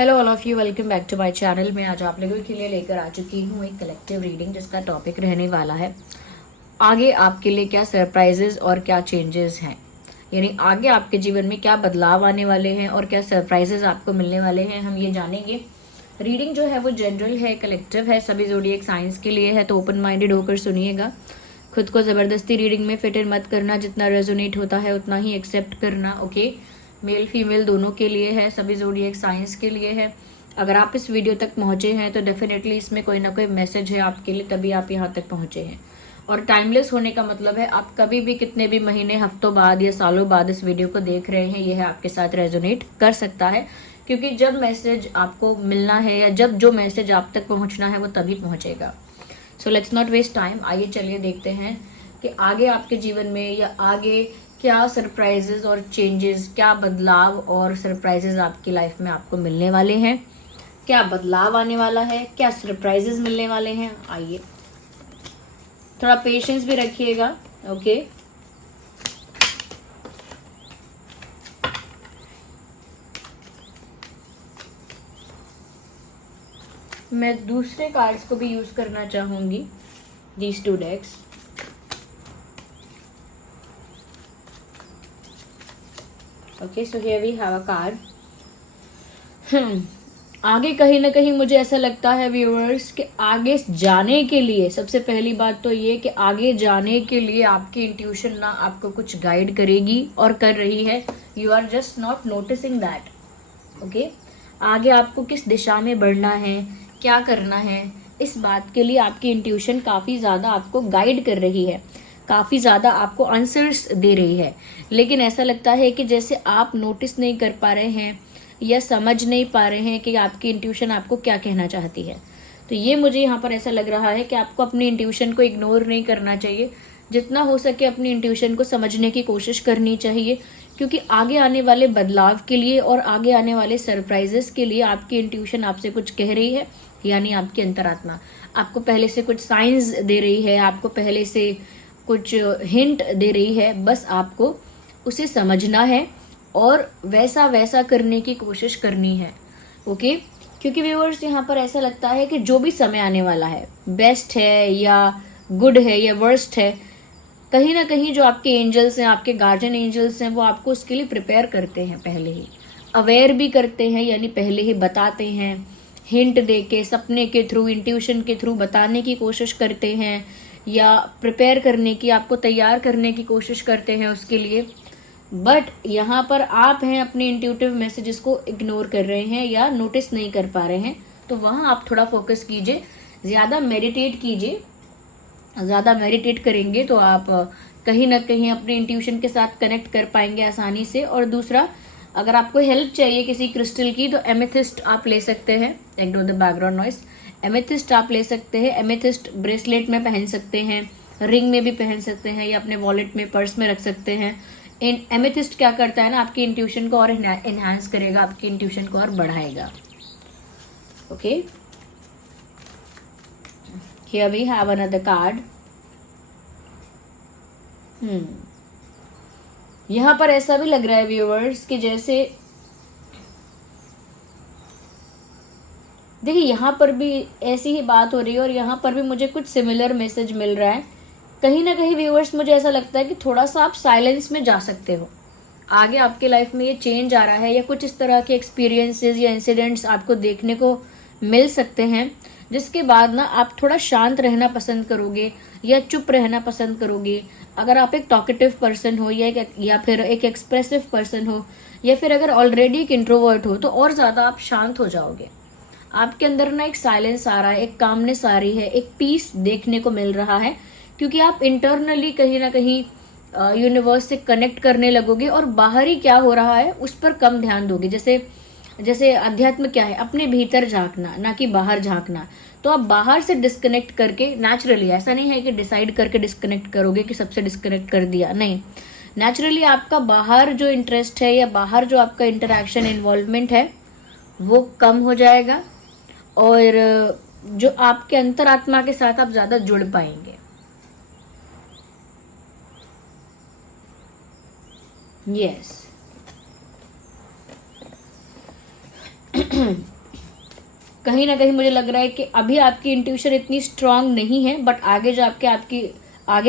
Hello all of you, welcome back to my channel. मैं आज आप लोगों के लिए लेकर आ चुकी हूँ एक कलेक्टिव रीडिंग जिसका टॉपिक रहने वाला है आगे आपके लिए क्या सरप्राइजेस और क्या चेंजेस हैं। यानी आगे आपके जीवन में क्या बदलाव आने वाले हैं और क्या सरप्राइजेस आपको मिलने वाले हैं, हम ये जानेंगे। रीडिंग जो है वो जनरल है, कलेक्टिव है, सभी ज़ोडिएक साइंस के लिए है, तो ओपन माइंडेड होकर सुनिएगा। खुद को ज़बरदस्ती रीडिंग में फिट इन मत करना, जितना रेजोनेट होता है उतना ही एक्सेप्ट करना। ओके, मेल फीमेल दोनों के लिए है, सभी ज़ोडिएक साइंस के लिए है। अगर आप इस वीडियो तक पहुंचे हैं तो डेफिनेटली इसमें कोई ना कोई मैसेज है आपके लिए, तभी आप यहाँ तक पहुंचे हैं। और टाइमलेस होने का मतलब है आप कभी भी कितने भी महीने, हफ्तों बाद या सालों बाद इस वीडियो को देख रहे हैं, यह आपके साथ रेजोनेट कर सकता है। क्योंकि जब मैसेज आपको मिलना है या जब जो मैसेज आप तक पहुंचना है वो तभी पहुंचेगा। So let's not waste time, आइए चलिए देखते हैं कि आगे आपके जीवन में या आगे क्या सरप्राइजेस और चेंजेस, क्या बदलाव और सरप्राइजेस आपकी लाइफ में आपको मिलने वाले हैं। क्या बदलाव आने वाला है, क्या सरप्राइजेस मिलने वाले हैं। आइए, थोड़ा पेशेंस भी रखिएगा। ओके, मैं दूसरे कार्ड्स को भी यूज करना चाहूंगी, these two decks. Okay, so here we have a card. आगे कहीं ना कहीं मुझे ऐसा लगता है व्यूअर्स कि आगे जाने के लिए सबसे पहली बात तो ये कि आगे जाने के लिए आपकी इंट्यूशन ना आपको कुछ गाइड करेगी और कर रही है। You are just not noticing that. Okay, आगे आपको किस दिशा में बढ़ना है, क्या करना है, इस बात के लिए आपकी इंट्यूशन काफ़ी ज़्यादा आपको गाइड कर रही है, काफ़ी ज़्यादा आपको आंसर्स दे रही है। लेकिन ऐसा लगता है कि जैसे आप नोटिस नहीं कर पा रहे हैं या समझ नहीं पा रहे हैं कि आपकी इंट्यूशन आपको क्या कहना चाहती है। तो ये मुझे यहाँ पर ऐसा लग रहा है कि आपको अपनी इंट्यूशन को इग्नोर नहीं करना चाहिए, जितना हो सके अपनी इंट्यूशन को समझने की कोशिश करनी चाहिए। क्योंकि आगे आने वाले बदलाव के लिए और आगे आने वाले सरप्राइजेस के लिए आपकी इंट्यूशन आपसे कुछ कह रही है, यानी आपकी अंतरात्मा आपको पहले से कुछ साइंस दे रही है, आपको पहले से कुछ हिंट दे रही है। बस आपको उसे समझना है और वैसा वैसा करने की कोशिश करनी है। ओके, क्योंकि व्यूअर्स यहाँ पर ऐसा लगता है कि जो भी समय आने वाला है, बेस्ट है या गुड है या वर्स्ट है, कहीं ना कहीं जो आपके एंजल्स हैं, आपके गार्जियन एंजल्स हैं, वो आपको उसके लिए प्रिपेयर करते हैं, पहले ही अवेयर भी करते हैं, यानी पहले ही बताते हैं, हिंट दे के, सपने के थ्रू, इंट्यूशन के थ्रू बताने की कोशिश करते हैं या प्रिपेयर करने की, आपको तैयार करने की कोशिश करते हैं उसके लिए। बट यहाँ पर आप हैं अपने इंट्यूटिव मैसेजेस को इग्नोर कर रहे हैं या नोटिस नहीं कर पा रहे हैं, तो वहाँ आप थोड़ा फोकस कीजिए, ज़्यादा मेडिटेट कीजिए। ज़्यादा मेडिटेट करेंगे तो आप कहीं ना कहीं अपने इंट्यूशन के साथ कनेक्ट कर पाएंगे आसानी से। और दूसरा, अगर आपको हेल्प चाहिए किसी क्रिस्टल की तो एमेथिस्ट आप ले सकते हैं। Ignore the background noise. Amethyst आप ले सकते हैं, एमेथिस्ट ब्रेसलेट में पहन सकते हैं, रिंग में भी पहन सकते हैं या अपने वॉलेट में, पर्स में रख सकते हैं। एमेथिस्ट क्या करता है ना, आपकी इंट्यूशन को और एनहांस करेगा, आपकी इंट्यूशन को और बढ़ाएगा। Okay, here we have another card. यहाँ पर ऐसा भी लग रहा है व्यूअर्स कि जैसे देखिए, यहाँ पर भी ऐसी ही बात हो रही है और यहाँ पर भी मुझे कुछ सिमिलर मैसेज मिल रहा है। कहीं ना कहीं व्यूअर्स मुझे ऐसा लगता है कि थोड़ा सा आप साइलेंस में जा सकते हो। आगे आपके लाइफ में ये चेंज आ रहा है या कुछ इस तरह के एक्सपीरियंसेस या इंसिडेंट्स आपको देखने को मिल सकते हैं, जिसके बाद ना आप थोड़ा शांत रहना पसंद करोगे या चुप रहना पसंद करोगे। अगर आप एक टॉकेटिव पर्सन हो या फिर एक एक्सप्रेसिव पर्सन हो या फिर अगर ऑलरेडी एक इंट्रोवर्ट हो, तो और ज़्यादा आप शांत हो जाओगे। आपके अंदर ना एक साइलेंस आ रहा है, एक कामनेस आ रही है, एक पीस देखने को मिल रहा है, क्योंकि आप इंटरनली कहीं ना कहीं यूनिवर्स से कनेक्ट करने लगोगे और बाहरी क्या हो रहा है उस पर कम ध्यान दोगे। जैसे अध्यात्म क्या है, अपने भीतर झांकना, ना कि बाहर झांकना। तो आप बाहर से डिस्कनेक्ट करके नेचुरली, ऐसा नहीं है कि डिसाइड करके डिस्कनेक्ट करोगे कि सबसे डिस्कनेक्ट कर दिया, नहीं, नेचुरली आपका बाहर जो इंटरेस्ट है या बाहर जो आपका इंटरेक्शन, इन्वॉल्वमेंट है, वो कम हो जाएगा और जो आपके अंतरात्मा के साथ आप ज्यादा जुड़ पाएंगे। यस, कहीं ना कहीं मुझे लग रहा है कि अभी आपकी इंट्यूशन इतनी स्ट्रांग नहीं है, बट आगे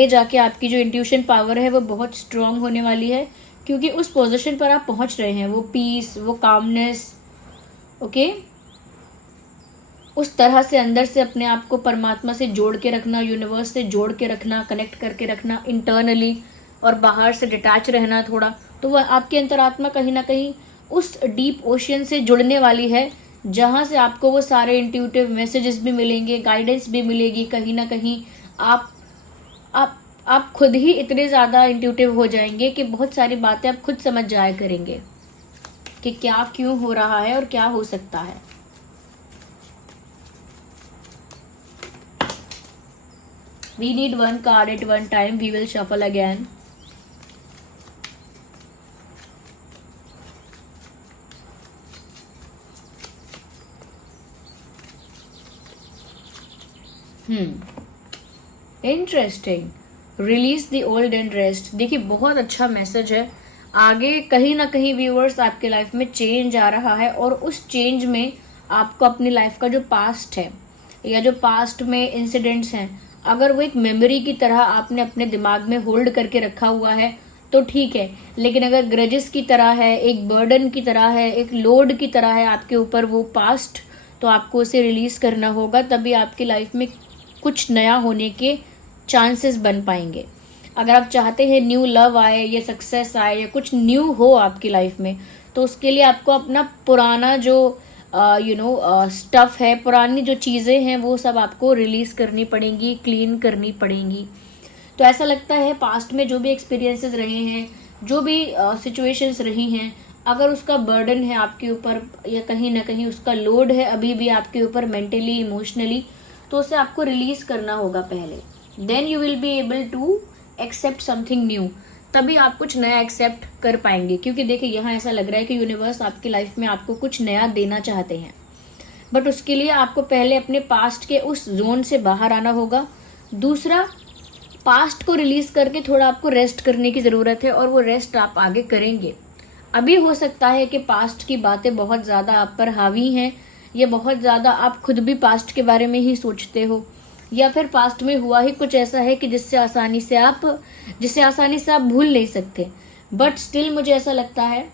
जाके आपकी जो इंट्यूशन पावर है वो बहुत स्ट्रांग होने वाली है, क्योंकि उस पोजीशन पर आप पहुंच रहे हैं, वो पीस, वो कामनेस, ओके। उस तरह से अंदर से अपने आप को परमात्मा से जोड़ के रखना, यूनिवर्स से जोड़ के रखना, कनेक्ट करके रखना इंटरनली, और बाहर से डिटैच रहना थोड़ा, तो वह आपकी अंतरात्मा कहीं ना कहीं उस डीप ओशियन से जुड़ने वाली है, जहाँ से आपको वो सारे इंट्यूटिव मैसेजेस भी मिलेंगे, गाइडेंस भी मिलेगी। कहीं ना कहीं आप खुद ही इतने ज़्यादा इंट्यूटिव हो जाएंगे कि बहुत सारी बातें आप खुद समझ जाया करेंगे कि क्या क्यों हो रहा है और क्या हो सकता है। We need one card at one time. We will shuffle again. Interesting. Release the old and rest. देखिए बहुत अच्छा मैसेज है। आगे कहीं ना कहीं व्यूअर्स आपके लाइफ में चेंज आ रहा है, और उस चेंज में आपको अपनी लाइफ का जो पास्ट है या जो पास्ट में इंसिडेंट्स हैं, अगर वो एक मेमोरी की तरह आपने अपने दिमाग में होल्ड करके रखा हुआ है तो ठीक है, लेकिन अगर ग्रजेस की तरह है, एक बर्डन की तरह है, एक लोड की तरह है आपके ऊपर वो पास्ट, तो आपको उसे रिलीज करना होगा, तभी आपकी लाइफ में कुछ नया होने के चांसेस बन पाएंगे। अगर आप चाहते हैं न्यू लव आए या सक्सेस आए या कुछ न्यू हो आपकी लाइफ में, तो उसके लिए आपको अपना पुराना जो स्टफ है, पुरानी जो चीज़ें हैं, वो सब आपको रिलीज करनी पड़ेंगी, क्लीन करनी पड़ेंगी। तो ऐसा लगता है पास्ट में जो भी एक्सपीरियंसेस रहे हैं, जो भी सिचुएशंस रही हैं, अगर उसका बर्डन है आपके ऊपर या कहीं ना कहीं उसका लोड है अभी भी आपके ऊपर मेंटली, इमोशनली, तो उसे आपको रिलीज करना होगा पहले। Then you will be able to accept something new, तभी आप कुछ नया एक्सेप्ट कर पाएंगे। क्योंकि देखिए यहाँ ऐसा लग रहा है कि यूनिवर्स आपकी लाइफ में आपको कुछ नया देना चाहते हैं, बट उसके लिए आपको पहले अपने पास्ट के उस जोन से बाहर आना होगा। दूसरा, पास्ट को रिलीज करके थोड़ा आपको रेस्ट करने की ज़रूरत है, और वो रेस्ट आप आगे करेंगे। अभी हो सकता है कि पास्ट की बातें बहुत ज़्यादा आप पर हावी हैं, या बहुत ज़्यादा आप खुद भी पास्ट के बारे में ही सोचते हो, या फिर पास्ट में हुआ ही कुछ ऐसा है कि जिसे आसानी से आप भूल नहीं सकते। बट स्टिल मुझे ऐसा लगता है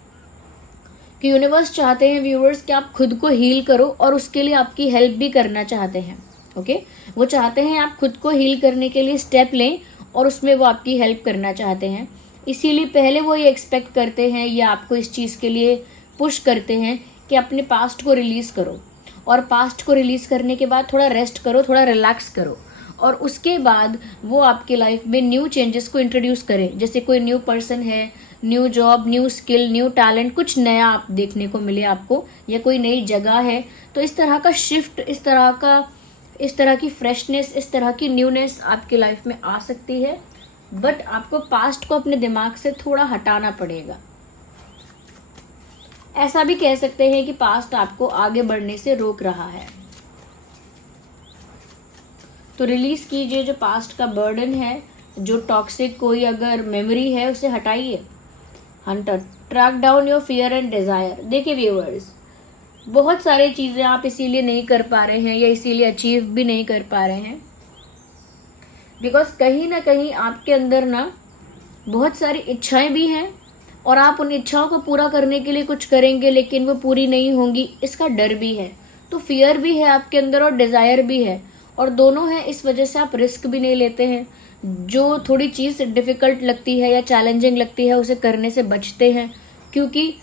कि यूनिवर्स चाहते हैं व्यूअर्स कि आप खुद को हील करो, और उसके लिए आपकी हेल्प भी करना चाहते हैं। ओके, वो चाहते हैं आप खुद को हील करने के लिए स्टेप लें, और उसमें वो आपकी हेल्प करना चाहते हैं। इसीलिए पहले वो ये एक्सपेक्ट करते हैं या आपको इस चीज़ के लिए पुश करते हैं कि अपने पास्ट को रिलीज़ करो, और पास्ट को रिलीज़ करने के बाद थोड़ा रेस्ट करो, थोड़ा रिलैक्स करो, और उसके बाद वो आपके लाइफ में न्यू चेंजेस को इंट्रोड्यूस करें। जैसे कोई न्यू पर्सन है, new job, new skill, new talent, कुछ नया आप देखने को मिले आपको, या कोई नई जगह है, तो इस तरह का शिफ्ट, इस तरह की फ्रेशनेस, इस तरह की न्यूनेस आपकी लाइफ में आ सकती है। बट आपको पास्ट को अपने दिमाग से थोड़ा हटाना पड़ेगा। ऐसा भी कह सकते हैं कि पास्ट आपको आगे बढ़ने से रोक रहा है। तो रिलीज कीजिए जो पास्ट का बर्डन है, जो टॉक्सिक कोई अगर मेमोरी है उसे हटाइए। Hunter, track down your fear and desire. देखिए व्यूअर्स, बहुत सारी चीजें आप इसीलिए नहीं कर पा रहे हैं, या इसीलिए अचीव भी नहीं कर पा रहे हैं, बिकॉज कहीं ना कहीं आपके अंदर ना बहुत सारी इच्छाएं भी हैं, और आप उन इच्छाओं को पूरा करने के लिए कुछ करेंगे लेकिन वो पूरी नहीं होंगी, इसका डर भी है। तो फियर भी है आपके अंदर और डिजायर भी है, और दोनों हैं। इस वजह से आप रिस्क भी नहीं लेते हैं। जो थोड़ी चीज़ डिफिकल्ट लगती है या चैलेंजिंग लगती है उसे करने से बचते हैं, क्योंकि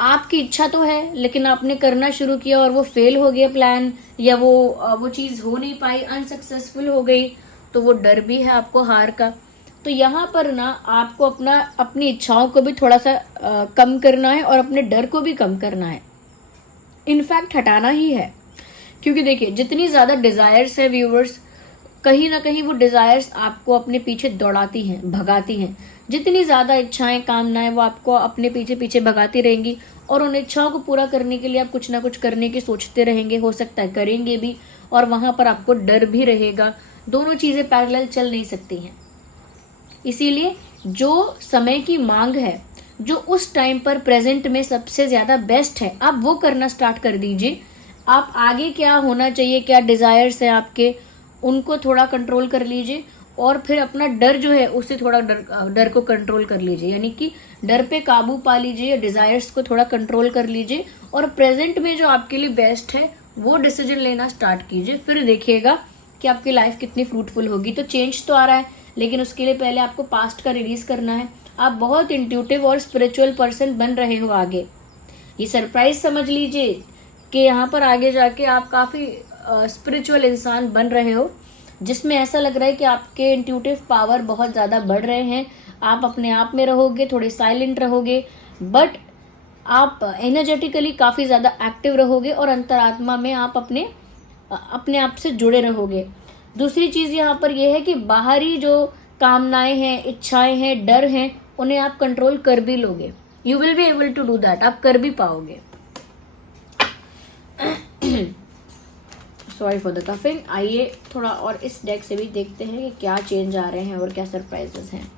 आपकी इच्छा तो है लेकिन आपने करना शुरू किया और वो फेल हो गया प्लान, या वो चीज़ हो नहीं पाई, अनसक्सेसफुल हो गई, तो वो डर भी है आपको हार का। तो यहाँ पर ना आपको अपनी इच्छाओं को भी थोड़ा सा कम करना है, और अपने डर को भी कम करना है, इनफैक्ट हटाना ही है। क्योंकि देखिए जितनी ज़्यादा डिज़ायर्स है व्यूअर्स, कहीं ना कहीं वो डिज़ायर्स आपको अपने पीछे दौड़ाती हैं, भगाती हैं। जितनी ज़्यादा इच्छाएं, कामनाएं वो आपको अपने पीछे पीछे भगाती रहेंगी, और उन इच्छाओं को पूरा करने के लिए आप कुछ ना कुछ करने की सोचते रहेंगे, हो सकता है करेंगे भी, और वहाँ पर आपको डर भी रहेगा। दोनों चीज़ें पैरेलल चल नहीं सकती हैं। इसीलिए जो समय की मांग है, जो उस टाइम पर प्रेजेंट में सबसे ज्यादा बेस्ट है, आप वो करना स्टार्ट कर दीजिए। आप आगे क्या होना चाहिए, क्या डिजायर्स हैं आपके, उनको थोड़ा कंट्रोल कर लीजिए, और फिर अपना डर जो है उससे थोड़ा डर को कंट्रोल कर लीजिए, यानी कि डर पे काबू पा लीजिए, डिजायर्स को थोड़ा कंट्रोल कर लीजिए, और प्रेजेंट में जो आपके लिए बेस्ट है वो डिसीजन लेना स्टार्ट कीजिए। फिर देखिएगा कि आपकी लाइफ कितनी फ्रूटफुल होगी। तो चेंज तो आ रहा है, लेकिन उसके लिए पहले आपको पास्ट का रिलीज करना है। आप बहुत इंट्यूटिव और स्पिरिचुअल पर्सन बन रहे हो आगे, ये सरप्राइज समझ लीजिए कि यहाँ पर आगे जाके आप काफ़ी स्पिरिचुअल इंसान बन रहे हो, जिसमें ऐसा लग रहा है कि आपके इंट्यूटिव पावर बहुत ज़्यादा बढ़ रहे हैं। आप अपने आप में रहोगे, थोड़े साइलेंट रहोगे, बट आप एनर्जेटिकली काफ़ी ज़्यादा एक्टिव रहोगे, और अंतरात्मा में आप अपने आप से जुड़े रहोगे। दूसरी चीज़ यहाँ पर यह है कि बाहरी जो कामनाएं हैं, इच्छाएं हैं, डर हैं, उन्हें आप कंट्रोल कर भी लोगे। You will be able to do that, आप कर भी पाओगे। Sorry for the coughing. आइए थोड़ा और इस डेक से भी देखते हैं कि क्या चेंज आ रहे हैं और क्या सरप्राइजेस हैं।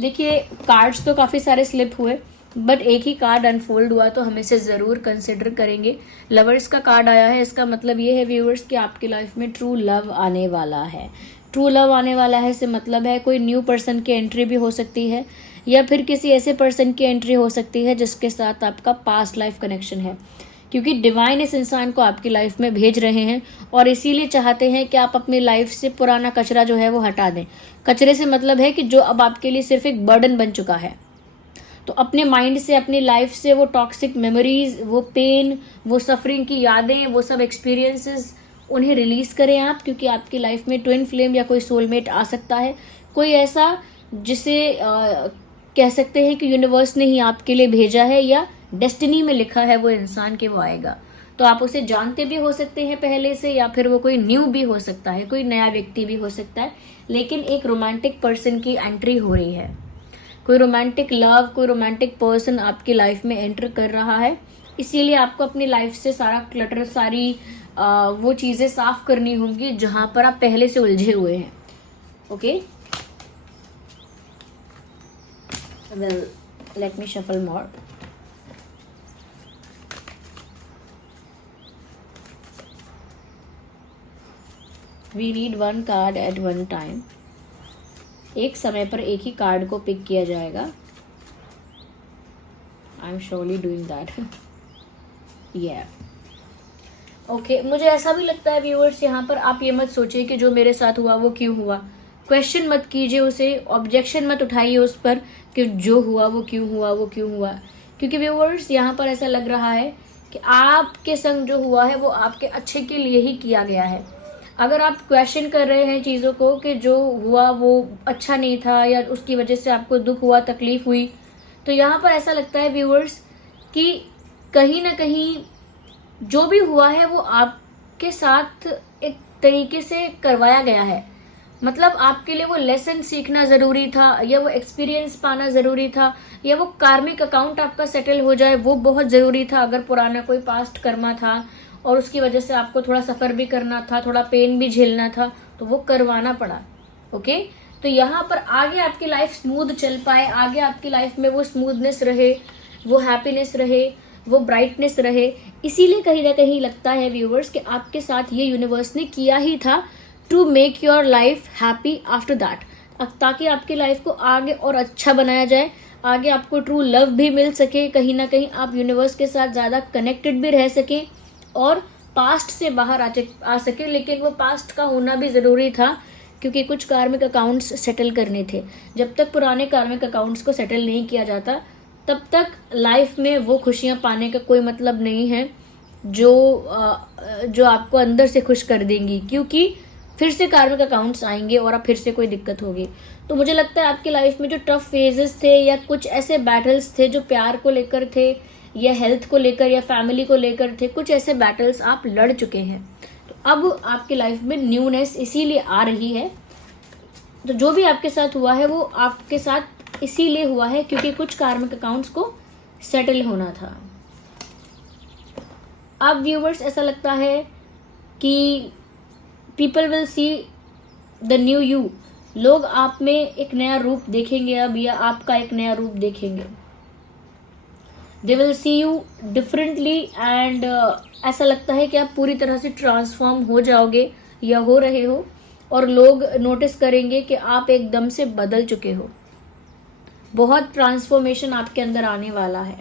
देखिए, कार्ड्स तो काफ़ी सारे स्लिप हुए, बट एक ही कार्ड अनफोल्ड हुआ, तो हम इसे ज़रूर कंसिडर करेंगे। लवर्स का कार्ड आया है, इसका मतलब ये है व्यूअर्स कि आपकी लाइफ में ट्रू लव आने वाला है। ट्रू लव आने वाला है से मतलब है कोई न्यू पर्सन की एंट्री भी हो सकती है, या फिर किसी ऐसे पर्सन की एंट्री हो सकती है जिसके साथ आपका पास्ट लाइफ कनेक्शन है, क्योंकि डिवाइन इस इंसान को आपकी लाइफ में भेज रहे हैं, और इसीलिए चाहते हैं कि आप अपनी लाइफ से पुराना कचरा जो है वो हटा दें। कचरे से मतलब है कि जो अब आपके लिए सिर्फ एक बर्डन बन चुका है। तो अपने माइंड से, अपनी लाइफ से वो टॉक्सिक मेमोरीज, वो पेन, वो सफरिंग की यादें, वो सब एक्सपीरियंसेस, उन्हें रिलीज करें आप, क्योंकि आपकी लाइफ में ट्विन फ्लेम या कोई सोलमेट आ सकता है, कोई ऐसा जिसे कह सकते हैं कि यूनिवर्स ने ही आपके लिए भेजा है, या डेस्टिनी में लिखा है वो इंसान के वो आएगा। तो आप उसे जानते भी हो सकते हैं पहले से, या फिर वो कोई न्यू भी हो सकता है, कोई नया व्यक्ति भी हो सकता है, लेकिन एक रोमांटिक पर्सन की एंट्री हो रही है। कोई रोमांटिक लव, कोई रोमांटिक पर्सन आपकी लाइफ में एंटर कर रहा है। इसीलिए आपको अपनी लाइफ से सारा क्लटर, सारी वो चीज़ें साफ करनी होंगी जहां पर आप पहले से उलझे हुए हैं। Okay, well let me shuffle more. We read one card at one time. एक समय पर एक ही कार्ड को पिक किया जाएगा। I am surely doing that. या ओके, मुझे ऐसा भी लगता है व्यूअर्स, यहाँ पर आप ये मत सोचिए कि जो मेरे साथ हुआ वो क्यों हुआ। क्वेश्चन मत कीजिए उसे, ऑब्जेक्शन मत उठाइए उस पर कि जो हुआ वो क्यों हुआ, वो क्यों हुआ। क्योंकि व्यूअर्स यहाँ पर ऐसा लग रहा है कि आपके संग जो हुआ है वो आपके अच्छे के लिए ही किया गया है। अगर आप क्वेश्चन कर रहे हैं चीज़ों को कि जो हुआ वो अच्छा नहीं था, या उसकी वजह से आपको दुख हुआ, तकलीफ हुई, तो यहाँ पर ऐसा लगता है व्यूअर्स कि कहीं ना कहीं जो भी हुआ है वो आपके साथ एक तरीके से करवाया गया है। मतलब आपके लिए वो लेसन सीखना ज़रूरी था, या वो एक्सपीरियंस पाना ज़रूरी था, या वो कार्मिक अकाउंट आपका सेटल हो जाए वो बहुत ज़रूरी था। अगर पुराना कोई पास्ट कर्मा था और उसकी वजह से आपको थोड़ा सफ़र भी करना था, थोड़ा पेन भी झेलना था, तो वो करवाना पड़ा। ओके, तो यहाँ पर आगे आपकी लाइफ स्मूथ चल पाए, आगे आपकी लाइफ में वो स्मूथनेस रहे, वो हैप्पीनेस रहे, वो ब्राइटनेस रहे, इसीलिए कहीं ना कहीं लगता है व्यूवर्स कि आपके साथ ये यूनिवर्स ने किया ही था to make your life happy after that, ताकि आपकी लाइफ को आगे और अच्छा बनाया जाए, आगे आपको ट्रू लव भी मिल सके, कहीं ना कहीं आप यूनिवर्स के साथ ज़्यादा कनेक्टेड भी रह सकें, और पास्ट से बाहर आ सके। लेकिन वो पास्ट का होना भी ज़रूरी था, क्योंकि कुछ कार्मिक अकाउंट्स सेटल करने थे। जब तक पुराने कार्मिक अकाउंट्स को सेटल नहीं किया जाता, तब तक लाइफ में वो खुशियाँ पाने का कोई मतलब नहीं है जो आपको अंदर से खुश कर देंगी, क्योंकि फिर से कार्मिक अकाउंट्स आएंगे और अब फिर से कोई दिक्कत होगी। तो मुझे लगता है आपकी लाइफ में जो टफ फेजेस थे, या कुछ ऐसे बैटल्स थे जो प्यार को लेकर थे, या हेल्थ को लेकर, या फैमिली को लेकर थे, कुछ ऐसे बैटल्स आप लड़ चुके हैं। तो अब आपकी लाइफ में न्यूनेस इसीलिए आ रही है। तो जो भी आपके साथ हुआ है वो आपके साथ इसीलिए हुआ है क्योंकि कुछ कार्मिक अकाउंट्स को सेटल होना था। अब व्यूवर्स ऐसा लगता है कि people will see the new you, लोग आप में एक नया रूप देखेंगे अब, या आपका एक नया रूप देखेंगे। They will see you differently and ऐसा लगता है कि आप पूरी तरह से ट्रांसफॉर्म हो जाओगे या हो रहे हो, और लोग नोटिस करेंगे कि आप एकदम से बदल चुके हो। बहुत ट्रांसफॉर्मेशन आपके अंदर आने वाला है,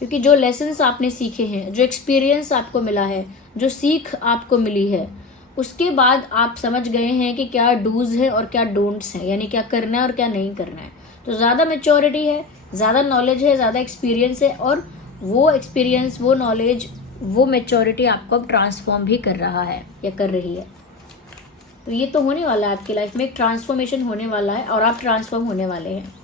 क्योंकि जो लेसन्स आपने सीखे हैं, जो एक्सपीरियंस आपको मिला है, जो सीख आपको मिली है, उसके बाद आप समझ गए हैं कि क्या डूज है और क्या डोंट्स है, यानी क्या करना है और क्या नहीं करना है। तो ज़्यादा मैच्योरिटी है, ज़्यादा नॉलेज है, ज़्यादा एक्सपीरियंस है, और वो एक्सपीरियंस, वो नॉलेज, वो मैच्योरिटी आपको अब ट्रांसफॉर्म भी कर रहा है या कर रही है। तो ये तो होने वाला है आपकी लाइफ में, एक ट्रांसफॉर्मेशन होने वाला है और आप ट्रांसफॉर्म होने वाले हैं।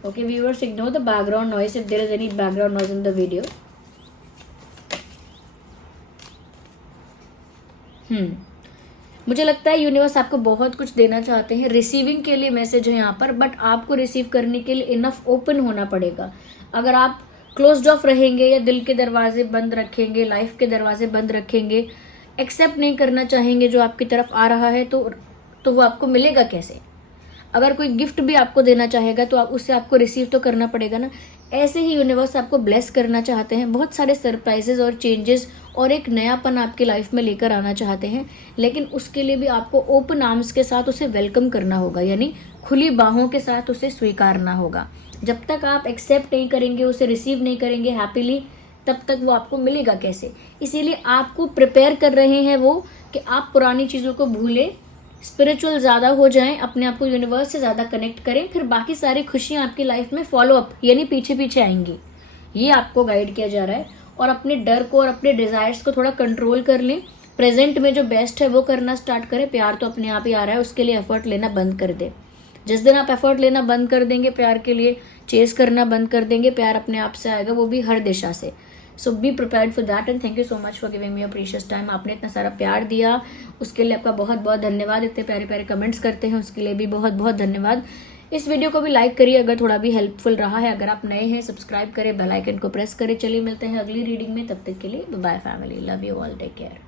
Okay, viewers, ignore the background noise if there is any background noise in the video. मुझे लगता है यूनिवर्स आपको बहुत कुछ देना चाहते हैं। रिसीविंग के लिए मैसेज है यहाँ पर, बट आपको रिसीव करने के लिए इनफ ओपन होना पड़ेगा। अगर आप क्लोज्ड ऑफ रहेंगे या दिल के दरवाजे बंद रखेंगे, लाइफ के दरवाजे बंद रखेंगे, एक्सेप्ट नहीं करना चाहेंगे जो आपकी तरफ आ रहा है, तो वो आपको मिलेगा कैसे? अगर कोई गिफ्ट भी आपको देना चाहेगा तो उससे आपको रिसीव तो करना पड़ेगा ना। ऐसे ही यूनिवर्स आपको ब्लेस करना चाहते हैं, बहुत सारे सरप्राइजेस और चेंजेस और एक नयापन आपकी लाइफ में लेकर आना चाहते हैं, लेकिन उसके लिए भी आपको ओपन आर्म्स के साथ उसे वेलकम करना होगा, यानी खुली बाहों के साथ उसे स्वीकारना होगा। जब तक आप एक्सेप्ट नहीं करेंगे, उसे रिसीव नहीं करेंगे हैप्पीली, तब तक वो आपको मिलेगा कैसे? इसीलिए आपको प्रिपेयर कर रहे हैं वो, कि आप पुरानी चीज़ों को भूलें, स्पिरिचुअल ज़्यादा हो जाएं, अपने आप को यूनिवर्स से ज़्यादा कनेक्ट करें, फिर बाकी सारी खुशियाँ आपकी लाइफ में फॉलो अप यानी पीछे पीछे आएंगी। ये आपको गाइड किया जा रहा है। और अपने डर को और अपने डिज़ायर्स को थोड़ा कंट्रोल कर लें। प्रेजेंट में जो बेस्ट है वो करना स्टार्ट करें। प्यार तो अपने आप ही आ रहा है, उसके लिए एफर्ट लेना बंद कर दे। जिस दिन आप एफर्ट लेना बंद कर देंगे, प्यार के लिए चेस करना बंद कर देंगे, प्यार अपने आप से आएगा, वो भी हर दिशा से। So be prepared for that and thank you so much for giving me your precious time. आपने इतना सारा प्यार दिया, उसके लिए आपका बहुत बहुत धन्यवाद। इतने प्यारे प्यारे कमेंट्स करते हैं, उसके लिए भी बहुत बहुत धन्यवाद। इस वीडियो को भी लाइक करिए अगर थोड़ा भी हेल्पफुल रहा है। अगर आप नए हैं, सब्सक्राइब करें, बेल आइकन को प्रेस करें। चलिए मिलते हैं अगली रीडिंग में, तब तक के लिए bye family, love you all, take care.